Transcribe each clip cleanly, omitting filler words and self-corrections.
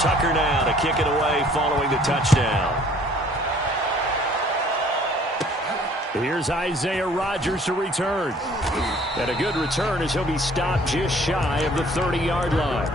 Tucker now to kick it away following the touchdown. Here's Isaiah Rodgers to return. And a good return as he'll be stopped just shy of the 30-yard line.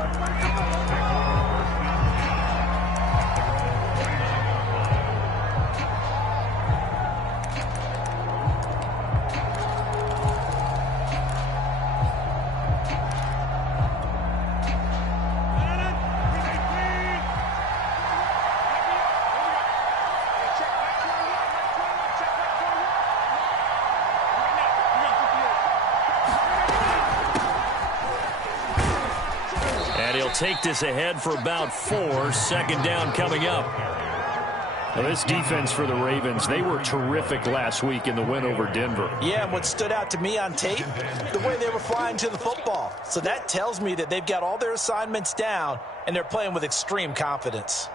Take this ahead for about 4. Second down coming up. Now this defense for the Ravens, they were terrific last week in the win over Denver. Yeah, and what stood out to me on tape, the way they were flying to the football. So that tells me that they've got all their assignments down, and they're playing with extreme confidence.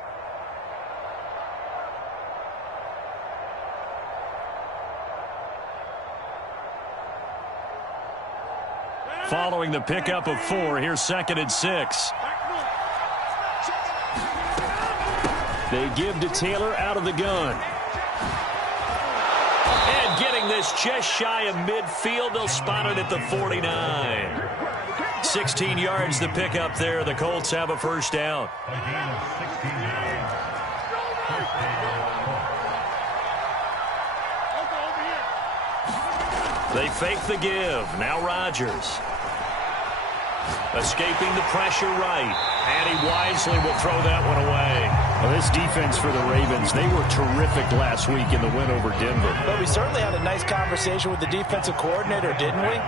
Following the pickup of 4, here's 2nd and 6. They give to Taylor out of the gun. And getting this just shy of midfield, they'll spot it at the 49. 16 yards the pickup there. The Colts have a first down. They fake the give. Now Rodgers. Escaping the pressure right. And he wisely will throw that one away. Well, this defense for the Ravens, they were terrific last week in the win over Denver. But we certainly had a nice conversation with the defensive coordinator, didn't we?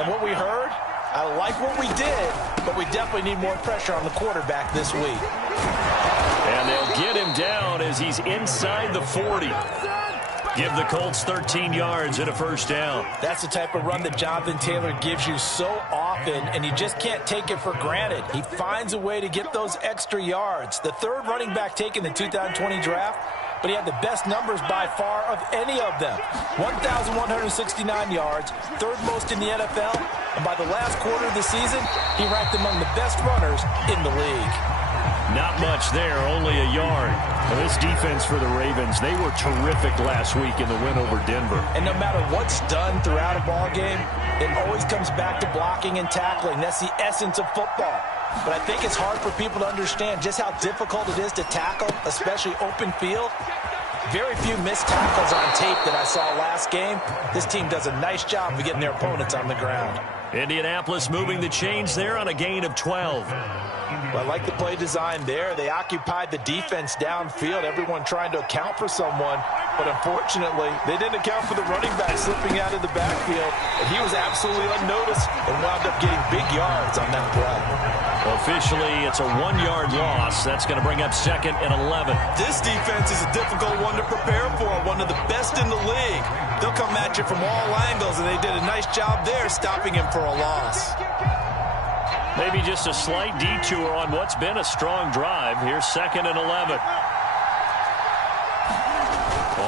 And what we heard, I like what we did, but we definitely need more pressure on the quarterback this week. And they'll get him down as he's inside the 40. Give the Colts 13 yards and a first down. That's the type of run that Jonathan Taylor gives you so often, and you just can't take it for granted. He finds a way to get those extra yards. The third running back taken in the 2020 draft, but he had the best numbers by far of any of them. 1,169 yards, third most in the NFL, and by the last quarter of the season, he ranked among the best runners in the league. Not much there, only a yard. Well, this defense for the Ravens, they were terrific last week in the win over Denver. And no matter what's done throughout a ball game, it always comes back to blocking and tackling. That's the essence of football. But I think it's hard for people to understand just how difficult it is to tackle, especially open field. Very few missed tackles on tape that I saw last game. This team does a nice job of getting their opponents on the ground. Indianapolis moving the chains there on a gain of 12. Well, I like the play design there. They occupied the defense downfield, everyone trying to account for someone. But unfortunately, they didn't account for the running back slipping out of the backfield. And he was absolutely unnoticed and wound up getting big yards on that play. Officially, it's a 1-yard loss. That's going to bring up 2nd and 11. This defense is a difficult one to prepare for, one of the best in the league. They'll come at you from all angles, and they did a nice job there stopping him for a loss. Maybe just a slight detour on what's been a strong drive. Here's 2nd and 11.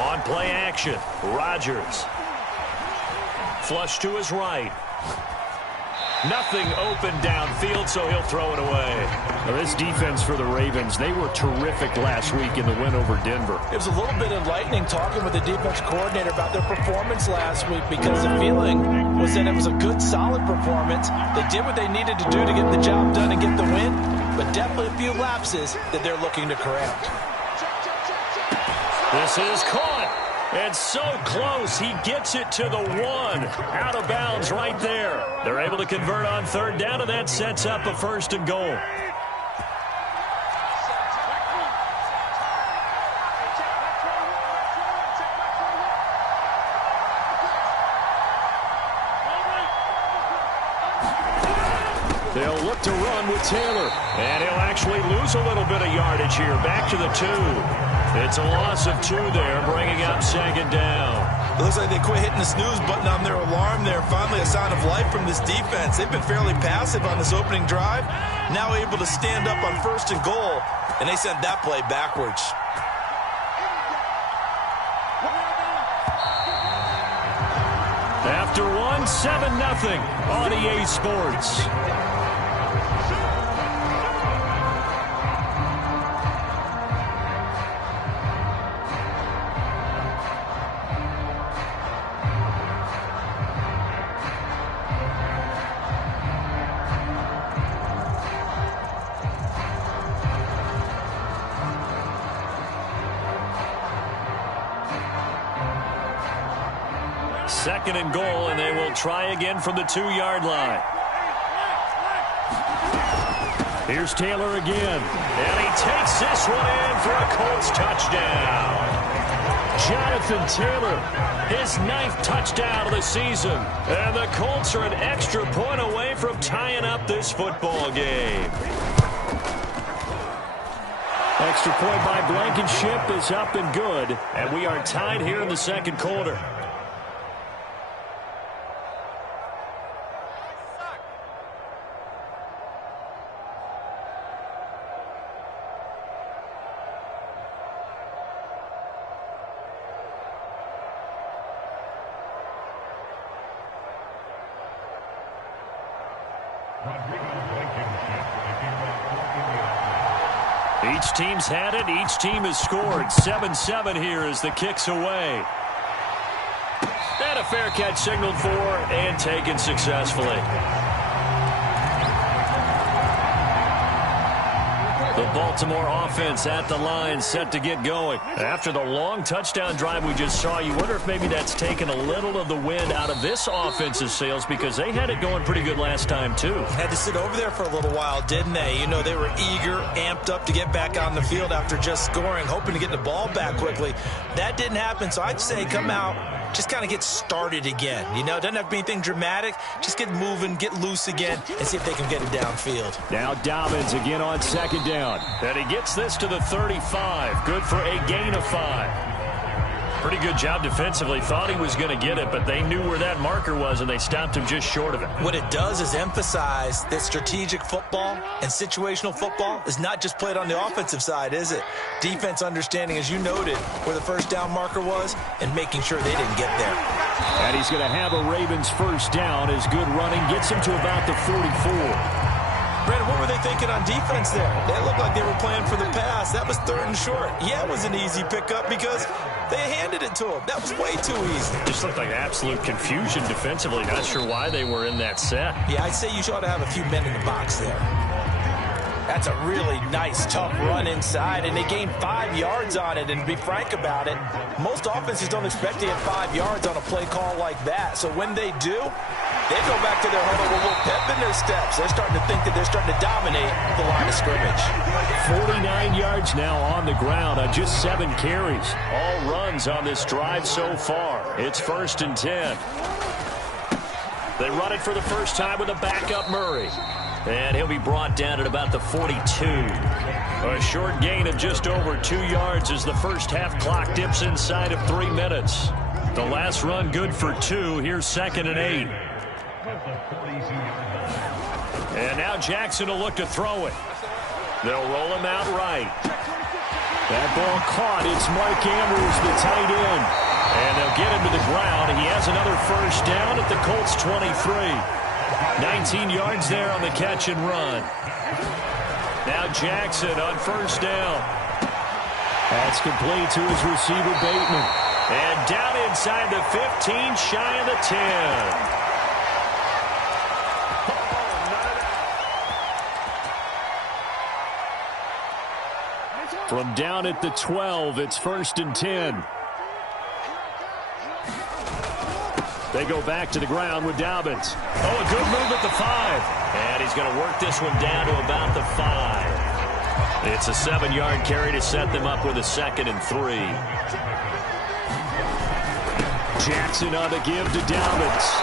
On play action, Rodgers. Flush to his right. Nothing open downfield, so he'll throw it away. Now, this defense for the Ravens, they were terrific last week in the win over Denver. It was a little bit enlightening talking with the defense coordinator about their performance last week, because the feeling was that it was a good, solid performance. They did what they needed to do to get the job done and get the win, but definitely a few lapses that they're looking to correct. This is caught. And so close, he gets it to the 1. Out of bounds right there. They're able to convert on 3rd down, and that sets up a 1st and goal. They'll look to run with Taylor. And he'll actually lose a little bit of yardage here. Back to the 2. It's a loss of 2 there, bringing up 2nd down. It looks like they quit hitting the snooze button on their alarm there. Finally a sign of life from this defense. They've been fairly passive on this opening drive. Now able to stand up on 1st and goal, and they sent that play backwards. After 1, 7-0 on EA Sports. 2nd and goal, and they will try again from the 2-yard line. Here's Taylor again. And he takes this one in for a Colts touchdown. Jonathan Taylor, his 9th touchdown of the season. And the Colts are an extra point away from tying up this football game. Extra point by Blankenship is up and good. And we are tied here in the 2nd quarter. Each team's had it. Each team has scored. 7-7 here as the kick's away. And a fair catch signaled for and taken successfully. The Baltimore offense at the line, set to get going. After the long touchdown drive we just saw, you wonder if maybe that's taken a little of the wind out of this offense's sails, because they had it going pretty good last time, too. Had to sit over there for a little while, didn't they? You know, they were eager, amped up to get back on the field after just scoring, hoping to get the ball back quickly. That didn't happen, so I'd say come out, just kind of get started again. You know, it doesn't have to be anything dramatic. Just get moving, get loose again, and see if they can get it downfield. Now Dobbins again on 2nd down. And he gets this to the 35. Good for a gain of 5. Pretty good job defensively. Thought he was going to get it, but they knew where that marker was, and they stopped him just short of it. What it does is emphasize that strategic football and situational football is not just played on the offensive side, is it? Defense understanding, as you noted, where the 1st down marker was and making sure they didn't get there. And he's going to have a Ravens 1st down. His good running gets him to about the 44. Brandon, what were they thinking on defense there? They looked like they were playing for the pass. That was 3rd and short. Yeah, it was an easy pickup because they handed it to him. That was way too easy. Just looked like absolute confusion defensively. Not sure why they were in that set. Yeah, I'd say you ought to have a few men in the box there. That's a really nice, tough run inside, and they gained 5 yards on it. And to be frank about it, most offenses don't expect to get 5 yards on a play call like that. So when they do, they go back to their huddle with a little pep in their steps. They're starting to think that they're starting to dominate the line of scrimmage. 49 yards now on the ground on just 7 carries. All runs on this drive so far. It's 1st and 10. They run it for the first time with a backup Murray. And he'll be brought down at about the 42. A short gain of just over 2 yards as the first half clock dips inside of 3 minutes. The last run good for 2. Here's 2nd and 8. And now Jackson will look to throw it. They'll roll him out right. That ball caught. It's Mark Andrews, the tight end. And they'll get him to the ground. He has another 1st down at the Colts 23. 19 yards there on the catch and run. Now Jackson on 1st down. That's complete to his receiver, Bateman. And down inside the 15, shy of the 10. From down at the 12, it's 1st and 10. They go back to the ground with Dobbins. Oh, a good move at the 5. And he's going to work this one down to about the 5. It's a 7-yard carry to set them up with a 2nd and 3. Jackson on the give to Dobbins.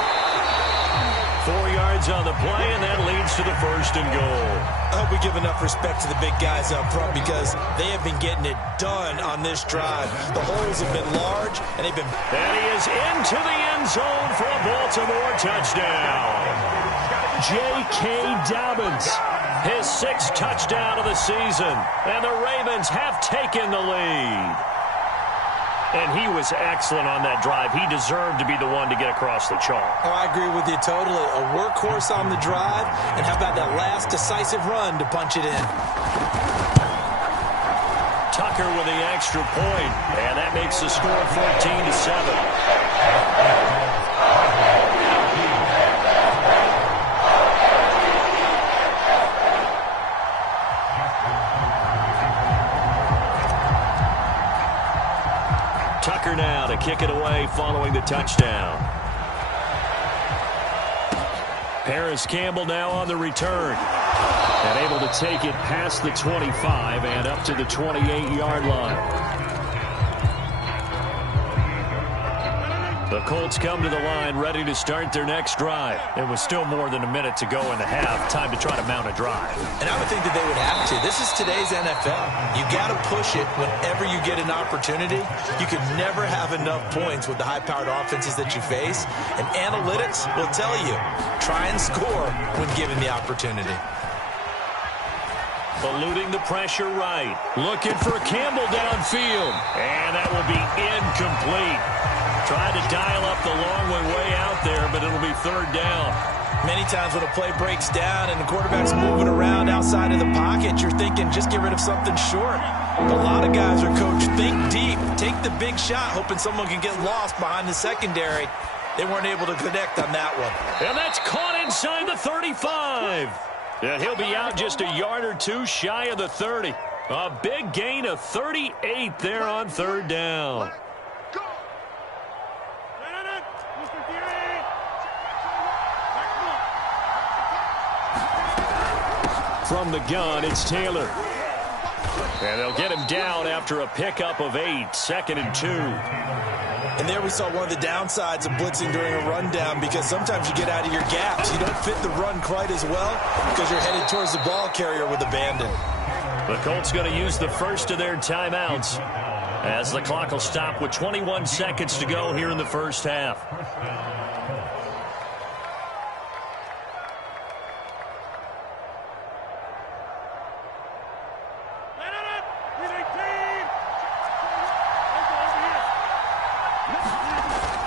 4 yards on the play, and that leads to the 1st and goal. I hope we give enough respect to the big guys up front because they have been getting it done on this drive. The holes have been large, and they've been... And he is into the end zone for a Baltimore touchdown. J.K. Dobbins. His 6th touchdown of the season, and the Ravens have taken the lead. And he was excellent on that drive. He deserved to be the one to get across the chalk. Oh, I agree with you totally. A workhorse on the drive, and how about that last decisive run to punch it in? Tucker with the extra point, and that makes the score 14-7. Tucker now to kick it away following the touchdown. Paris Campbell now on the return. And able to take it past the 25 and up to the 28-yard line. The Colts come to the line ready to start their next drive. It was still more than a minute to go in the half. Time to try to mount a drive. And I would think that they would have to. This is today's NFL. You got to push it whenever you get an opportunity. You can never have enough points with the high-powered offenses that you face. And analytics will tell you, try and score when given the opportunity. Eluding the pressure right. Looking for Campbell downfield. And that will be incomplete. Tried to dial up the long way out there, but it'll be third down. Many times when a play breaks down and the quarterback's moving around outside of the pocket, you're thinking just get rid of something short. But a lot of guys are coached, think deep, take the big shot, hoping someone can get lost behind the secondary. They weren't able to connect on that one. And that's caught inside the 35. And he'll be out just a yard or two shy of the 30. A big gain of 38 there on third down. From the gun, it's Taylor. And they'll get him down after a pickup of 8, 2nd and 2. And there we saw one of the downsides of blitzing during a rundown, because sometimes you get out of your gaps. You don't fit the run quite as well because you're headed towards the ball carrier with abandon. The Colts going to use the first of their timeouts as the clock will stop with 21 seconds to go here in the first half.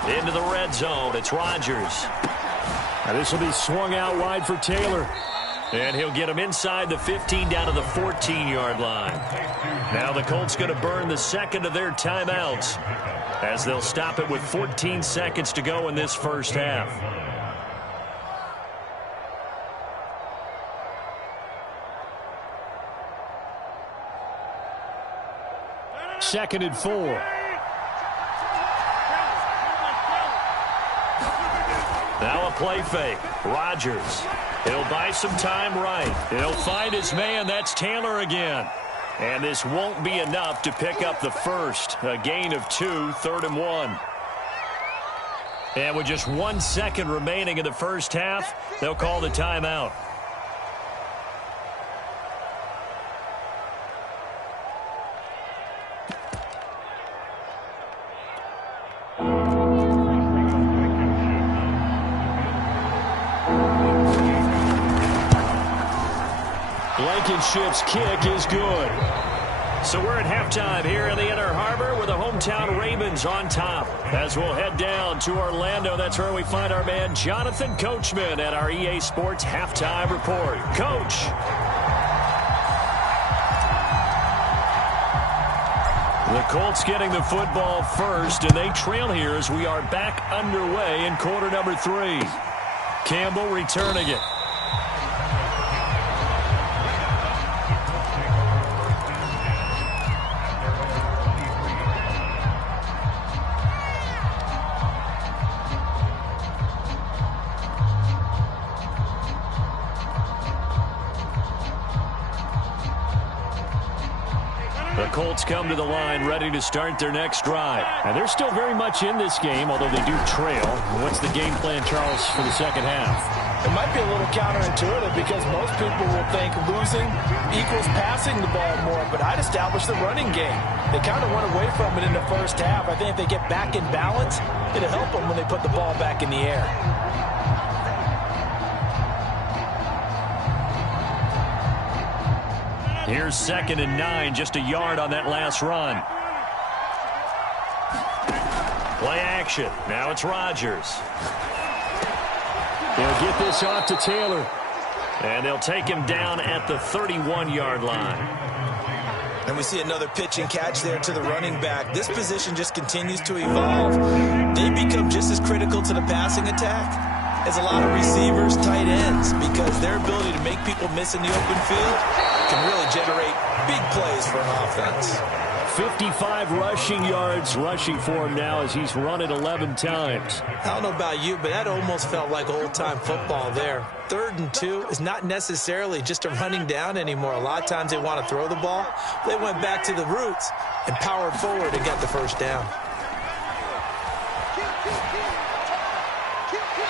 Into the red zone, it's Rodgers. Now this will be swung out wide for Taylor. And he'll get him inside the 15 down to the 14-yard line. Now the Colts going to burn the second of their timeouts as they'll stop it with 14 seconds to go in this first half. Second and 4. Now a play fake. Rodgers. He'll buy some time right. He'll find his man. That's Taylor again. And this won't be enough to pick up the first. A gain of 2, 3rd and 1. And with just 1 second remaining in the first half, they'll call the timeout. Blankenship's kick is good. So we're at halftime here in the Inner Harbor with the hometown Ravens on top. As we'll head down to Orlando, that's where we find our man Jonathan Coachman at our EA Sports Halftime Report. Coach. The Colts getting the football first, and they trail here as we are back underway in quarter number 3. Campbell returning it. Colts come to the line ready to start their next drive. And they're still very much in this game, although they do trail. What's the game plan, Charles, for the second half? It might be a little counterintuitive because most people will think losing equals passing the ball more, but I'd establish the running game. They kind of went away from it in the first half. I think if they get back in balance, it'll help them when they put the ball back in the air. Here's 2nd and 9, just a yard on that last run. Play action. Now it's Rodgers. They'll get this off to Taylor. And they'll take him down at the 31-yard line. And we see another pitch and catch there to the running back. This position just continues to evolve. They become just as critical to the passing attack as a lot of receivers, tight ends, because their ability to make people miss in the open field can really generate big plays for an offense. 55 rushing yards rushing for him now as he's run it 11 times. I don't know about you, but that almost felt like old-time football there. 3rd and 2 is not necessarily just a running down anymore. A lot of times they want to throw the ball. They went back to the roots and powered forward and got the first down.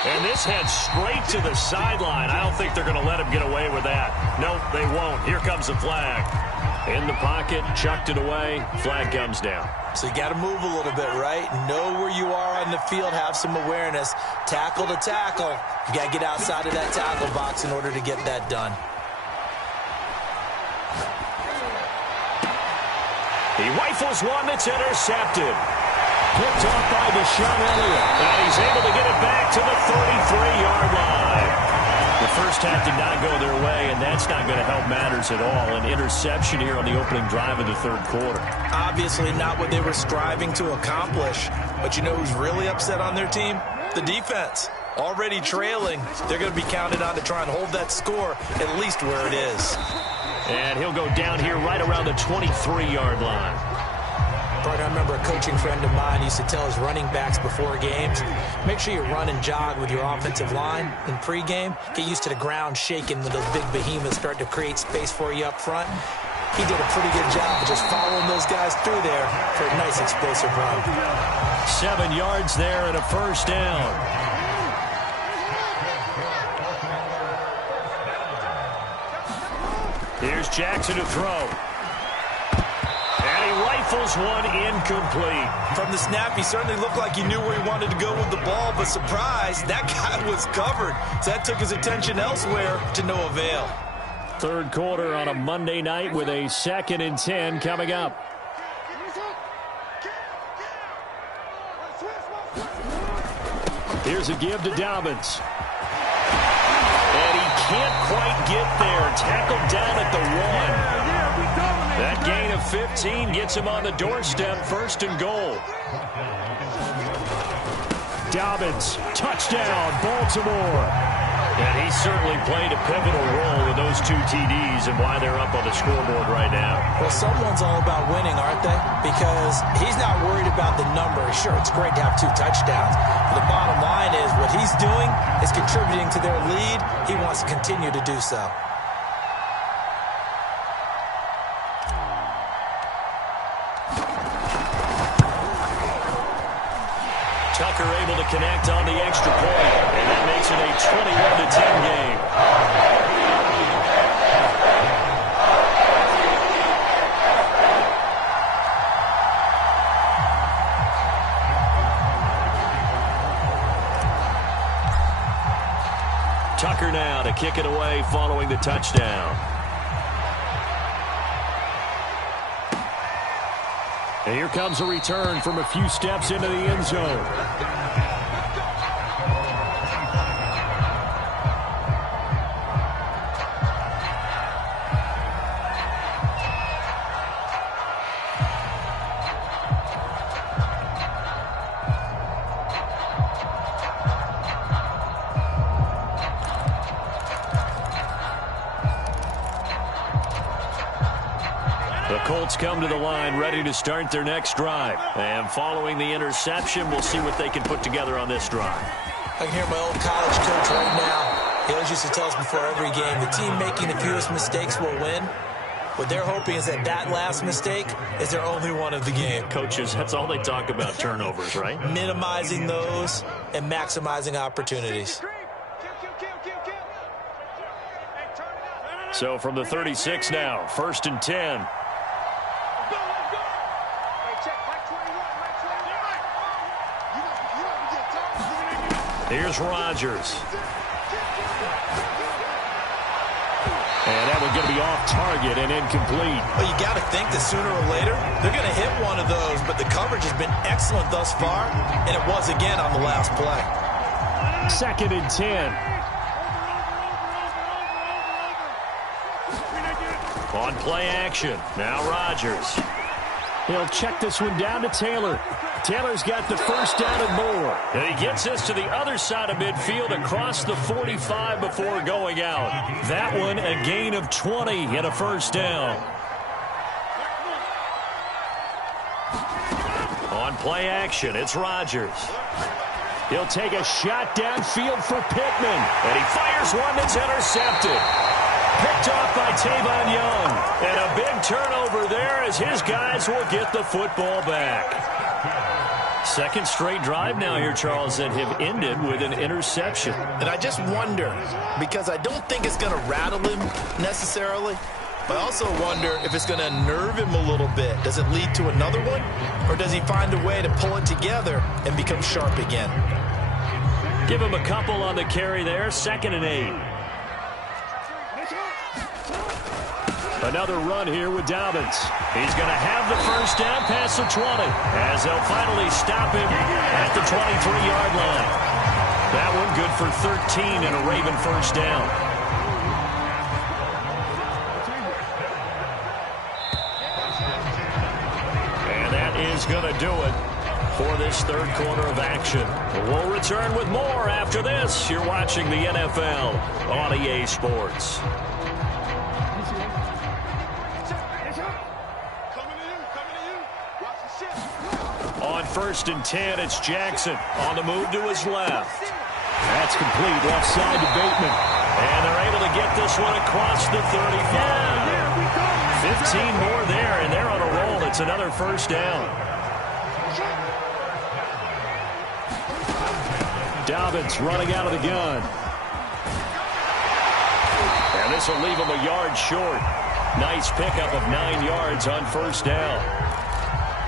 And this heads straight to the sideline. I don't think they're going to let him get away with that. Nope, they won't. Here comes the flag. In the pocket, chucked it away, flag comes down. So you got to move a little bit, right? Know where you are on the field, have some awareness. Tackle to tackle. You got to get outside of that tackle box in order to get that done. He rifles one that's intercepted. Picked off by Deshaun Elliott. And he's able to get it back to the 33-yard line. The first half did not go their way, and that's not going to help matters at all. An interception here on the opening drive of the 3rd quarter. Obviously not what they were striving to accomplish. But you know who's really upset on their team? The defense. Already trailing. They're going to be counted on to try and hold that score at least where it is. And he'll go down here right around the 23-yard line. I remember a coaching friend of mine used to tell his running backs before games, make sure you run and jog with your offensive line in pregame. Get used to the ground shaking when those big behemoths start to create space for you up front. He did a pretty good job of just following those guys through there for a nice explosive run. 7 yards there and a first down. Here's Jackson to throw. Rifles one incomplete. From the snap, he certainly looked like he knew where he wanted to go with the ball, but surprise, that guy was covered. So that took his attention elsewhere to no avail. 3rd quarter on a Monday night with a 2nd and 10 coming up. Here's a give to Dobbins. And he can't quite get there. Tackled down at the 1. That gain of 15 gets him on the doorstep, 1st and goal. Dobbins, touchdown, Baltimore. And he certainly played a pivotal role with those 2 TDs and why they're up on the scoreboard right now. Well, someone's all about winning, aren't they? Because he's not worried about the number. Sure, it's great to have 2 touchdowns. But the bottom line is what he's doing is contributing to their lead. He wants to continue to do so. Tucker able to connect on the extra point, and that makes it a 21-10 game. Tucker now to kick it away following the touchdown. And here comes a return from a few steps into the end zone. Colts come to the line ready to start their next drive. And following the interception, we'll see what they can put together on this drive. I can hear my old college coach right now. He always used to tell us before every game, the team making the fewest mistakes will win. What they're hoping is that that last mistake is their only one of the game. Coaches, that's all they talk about, turnovers, right? Minimizing those and maximizing opportunities. So from the 36 now, 1st and 10. Here's Rodgers. And that one's going to be off target and incomplete. Well, you got to think that sooner or later, they're going to hit one of those, but the coverage has been excellent thus far, and it was again on the last play. 2nd and 10. On play action, now Rodgers. He'll check this one down to Taylor. Taylor's got the first down and more. And he gets us to the other side of midfield across the 45 before going out. That one a gain of 20 and a first down. play action. It's Rodgers. He'll take a shot downfield for Pittman. And he fires one that's intercepted. Picked off by Tavon Young. And a big turnover there as his guys will get the football back. Second straight drive now here, Charles, that have ended with an interception. And I just wonder, because I don't think it's going to rattle him necessarily, but I also wonder if it's going to unnerve him a little bit. Does it lead to another one? Or does he find a way to pull it together and become sharp again? Give him a couple on the carry there. 2nd and 8. Another run here with Dobbins. He's going to have the first down past the 20 as they'll finally stop him at the 23-yard line. That one good for 13 and a Raven first down. And that is going to do it for this third quarter of action. We'll return with more after this. You're watching the NFL on EA Sports. On 1st and 10, it's Jackson on the move to his left. That's complete left side to Bateman. And they're able to get this one across the 35. 15 more there, and they're on a roll. It's another first down. Dobbins running out of the gun. And this will leave him a yard short. Nice pickup of 9 yards on first down.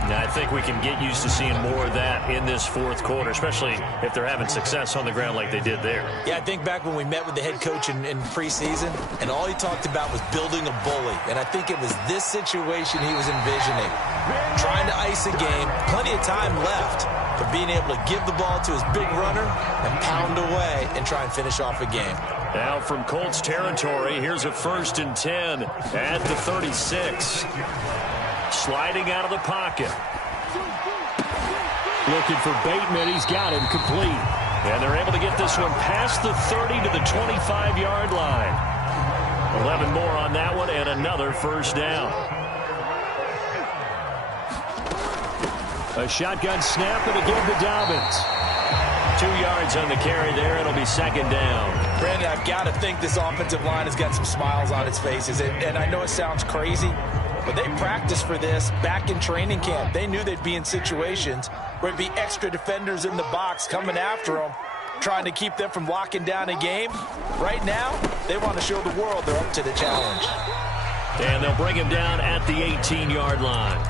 Now, I think we can get used to seeing more of that in this fourth quarter, especially if they're having success on the ground like they did there. Yeah, I think back when we met with the head coach in preseason, and all he talked about was building a bully. And I think it was this situation he was envisioning. Trying to ice a game, plenty of time left, but being able to give the ball to his big runner and pound away and try and finish off a game. Now from Colts territory, here's a 1st and 10 at the 36. Sliding out of the pocket. Looking for Bateman. He's got him complete. And they're able to get this one past the 30 to the 25-yard line. 11 more on that one and another first down. A shotgun snap and again to Dobbins. 2 yards on the carry there. It'll be 2nd down. Brandon, I've got to think this offensive line has got some smiles on its faces. And I know it sounds crazy, but they practiced for this back in training camp. They knew they'd be in situations where there'd be extra defenders in the box coming after them, trying to keep them from locking down a game. Right now, they want to show the world they're up to the challenge. And they'll bring him down at the 18-yard line.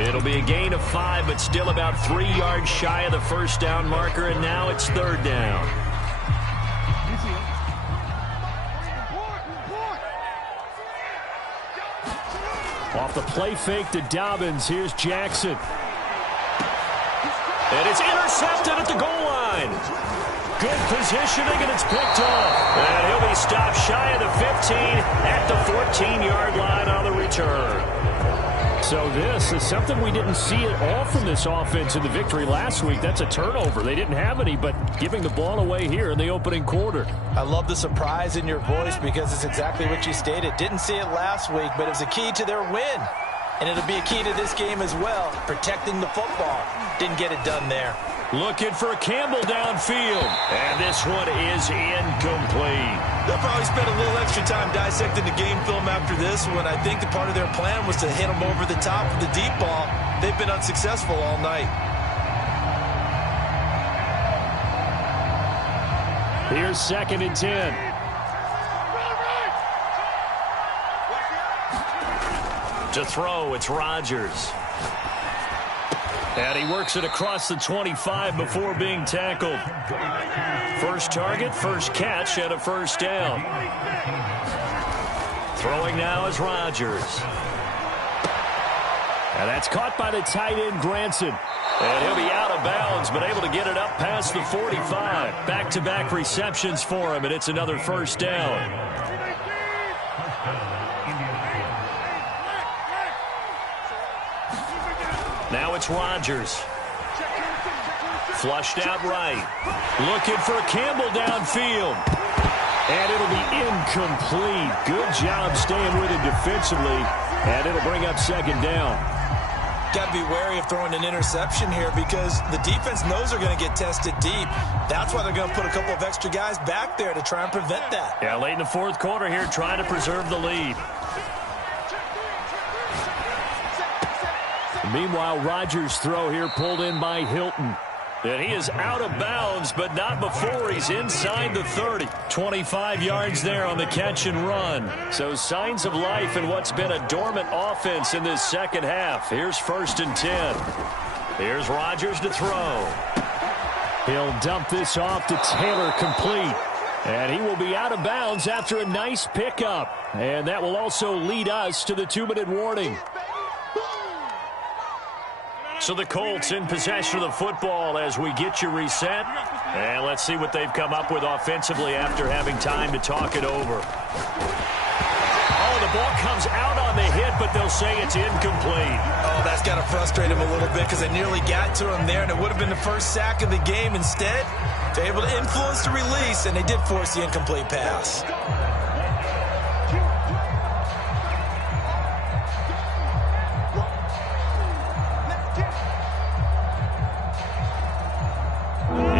It'll be a gain of 5, but still about 3 yards shy of the first down marker, and now it's 3rd down. Off the play fake to Dobbins. Here's Jackson. And it's intercepted at the goal line. Good positioning, and it's picked off. And he'll be stopped shy of the 15 at the 14-yard line on the return. So this is something we didn't see at all from this offense in the victory last week. That's a turnover. They didn't have any, but giving the ball away here in the opening quarter. I love the surprise in your voice because it's exactly what you stated. Didn't see it last week, but it was a key to their win. And it'll be a key to this game as well, protecting the football. Didn't get it done there. Looking for Campbell downfield. And this one is incomplete. They'll probably spend a little extra time dissecting the game film after this one. I think the part of their plan was to hit them over the top of the deep ball. They've been unsuccessful all night. Here's 2nd and 10. To throw, it's Rodgers. And he works it across the 25 before being tackled. First target, first catch, and a first down. Throwing now is Rodgers. And that's caught by the tight end, Granson. And he'll be out of bounds, but able to get it up past the 45. Back-to-back receptions for him, and it's another first down. Now it's Rodgers. Flushed out right. Looking for Campbell downfield. And it'll be incomplete. Good job staying with it defensively. And it'll bring up 2nd down. Got to be wary of throwing an interception here because the defense knows they're going to get tested deep. That's why they're going to put a couple of extra guys back there to try and prevent that. Yeah, late in the fourth quarter here, trying to preserve the lead. Meanwhile, Rodgers' throw here pulled in by Hilton. And he is out of bounds, but not before he's inside the 30. 25 yards there on the catch and run. So signs of life in what's been a dormant offense in this second half. Here's 1st and 10. Here's Rodgers to throw. He'll dump this off to Taylor, complete. And he will be out of bounds after a nice pickup. And that will also lead us to the 2-minute warning. So the Colts in possession of the football as we get you reset. And let's see what they've come up with offensively after having time to talk it over. Oh, the ball comes out on the hit, but they'll say it's incomplete. Oh, that's got to frustrate him a little bit because they nearly got to him there, and it would have been the first sack of the game. Instead, they're able to influence the release, and they did force the incomplete pass.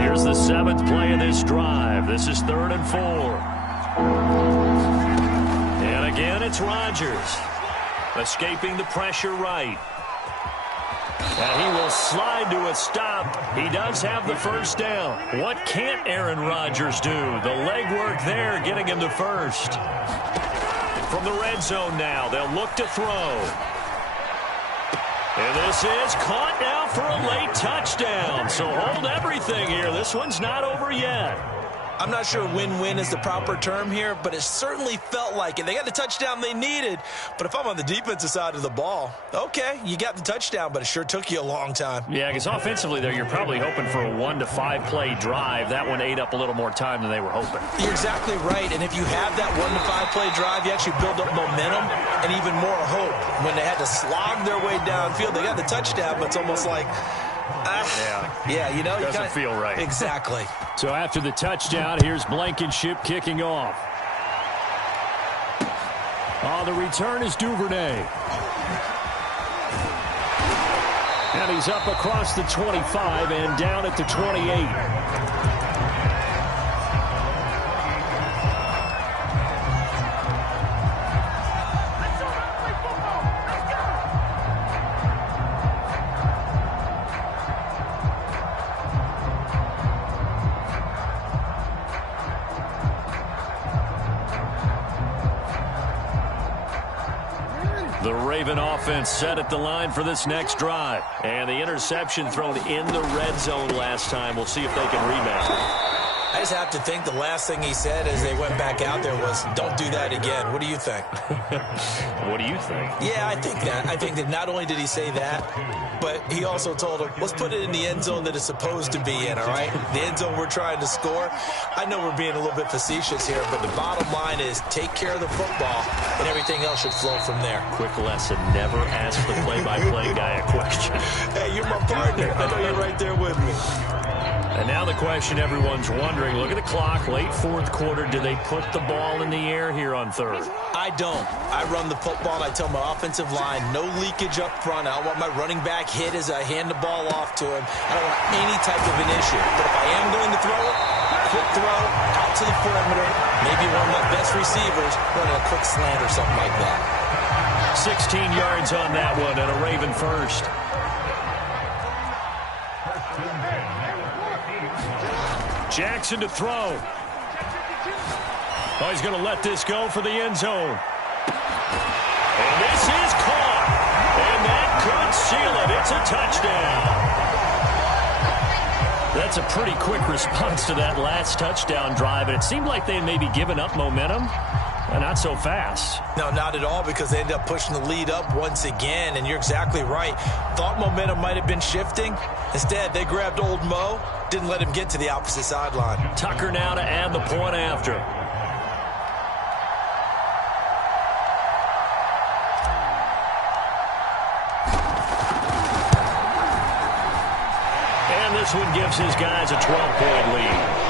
Here's the 7th play of this drive. This is 3rd and 4. And again, it's Rodgers. Escaping the pressure right. And he will slide to a stop. He does have the first down. What can't Aaron Rodgers do? The legwork there getting him the first. From the red zone now, they'll look to throw. And this is caught now for a late touchdown. So hold everything here. This one's not over yet. I'm not sure win-win is the proper term here, but it certainly felt like it. They got the touchdown they needed. But if I'm on the defensive side of the ball, okay, you got the touchdown, but it sure took you a long time. Yeah, because offensively there, you're probably hoping for a 1 to 5 play drive. That one ate up a little more time than they were hoping. You're exactly right. And if you have that 1 to 5 play drive, you actually build up momentum and even more hope. When they had to slog their way downfield, they got the touchdown, but it's almost like, yeah, you know, doesn't feel right. Exactly. So after the touchdown, here's Blankenship kicking off. The return is Duvernay. And he's up across the 25 and down at the 28. The Raven offense set at the line for this next drive. And the interception thrown in the red zone last time. We'll see if they can rebound. I just have to think the last thing he said as they went back out there was, don't do that again. What do you think? What do you think? Yeah, I think that. I think that not only did he say that, but he also told him, let's put it in the end zone that it's supposed to be in, all right? The end zone we're trying to score. I know we're being a little bit facetious here, but the bottom line is take care of the football, and everything else should flow from there. Quick lesson, never ask the play-by-play guy a question. Hey, you're my partner. I know you're right there with me. And now the question everyone's wondering, look at the clock, late fourth quarter, do they put the ball in the air here on third? I don't. I run the football, and I tell my offensive line, no leakage up front. I don't want my running back hit as I hand the ball off to him. I don't want any type of an issue. But if I am going to throw it, quick throw, out to the perimeter, maybe one of my best receivers running a quick slant or something like that. 16 yards on that one, and a Raven first. Jackson to throw. Oh, he's going to let this go for the end zone. And this is caught. And that could seal it. It's a touchdown. That's a pretty quick response to that last touchdown drive. And it seemed like they had maybe given up momentum. Not so fast. No, not at all, because they ended up pushing the lead up once again, and you're exactly right. Thought momentum might have been shifting. Instead, they grabbed old Mo, didn't let him get to the opposite sideline. Tucker now to add the point after. And this one gives his guys a 12-point lead.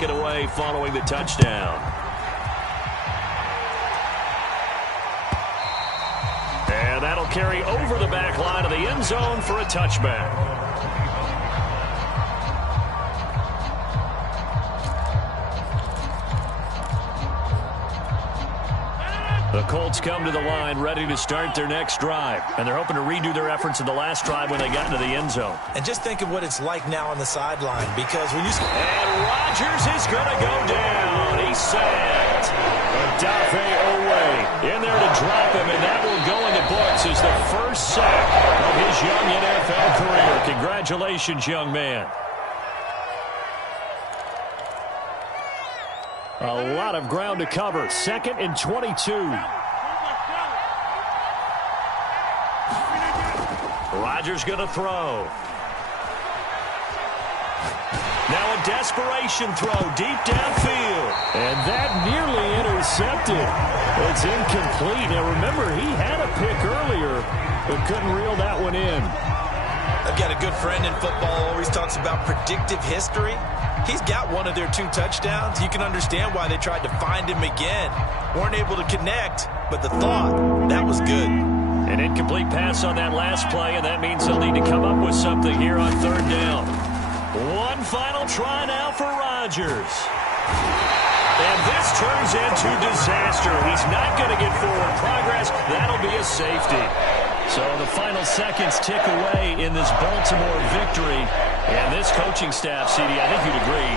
take it away following the touchdown. And that'll carry over the back line of the end zone for a touchback. The Colts come to the line ready to start their next drive. And they're hoping to redo their efforts in the last drive when they got into the end zone. And just think of what it's like now on the sideline, because when you... And Rodgers is going to go down. He's sacked. Odafe Owe in there to drop him, and that will go in the books as the first sack of his young NFL career. Congratulations, young man. A lot of ground to cover. 2nd and 22. Rodgers going to throw. Now a desperation throw deep downfield. And that nearly intercepted. It's incomplete. Now remember, he had a pick earlier, but couldn't reel that one in. I've got a good friend in football, always talks about predictive history. He's got one of their 2 touchdowns. You can understand why they tried to find him again. Weren't able to connect, but the thought, that was good. An incomplete pass on that last play, and that means they'll need to come up with something here on 3rd down. One final try now for Rodgers. And this turns into disaster. He's not going to get forward progress. That'll be a safety. So the final seconds tick away in this Baltimore victory. And this coaching staff, CD, I think you'd agree,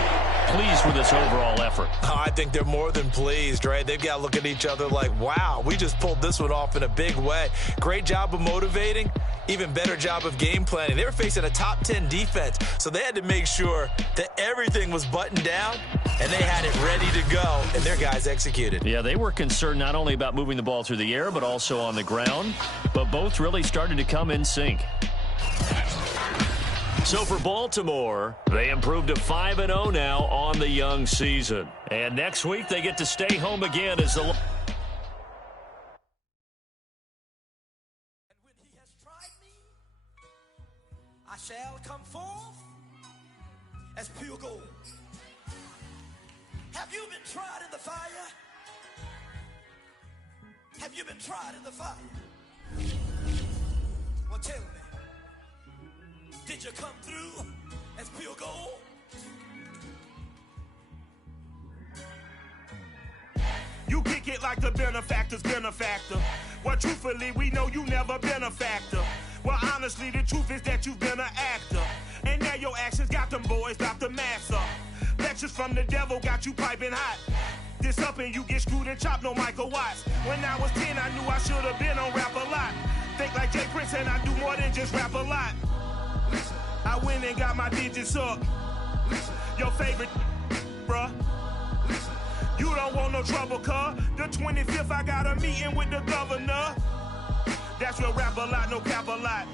pleased with this overall effort. Oh, I think they're more than pleased, right? They've got to look at each other like, wow, we just pulled this one off in a big way. Great job of motivating. Even better job of game planning. They were facing a top 10 defense, so they had to make sure that everything was buttoned down, and they had it ready to go, and their guys executed. Yeah, they were concerned not only about moving the ball through the air, but also on the ground, but both really started to come in sync. So for Baltimore, they improved to 5-0 now on the young season. And next week, they get to stay home again as the... I shall come forth as pure gold. Have you been tried in the fire? Have you been tried in the fire? Well, tell me, did you come through as pure gold? You kick it like the benefactor's benefactor. Well, truthfully, we know you never been a factor. Well, honestly, the truth is that you've been an actor. And now your actions got them boys about to mass up. Lectures from the devil got you piping hot. This up and you get screwed and chopped, no Michael Watts. When I was 10, I knew I should have been on rap a lot. Think like Jay Prince and I do more than just rap a lot. Listen, I went and got my digits up. Listen, your favorite, bruh. Listen, you don't want no trouble, cuz. The 25th, I got a meeting with the governor. That's real rap a lot, no cap a lot.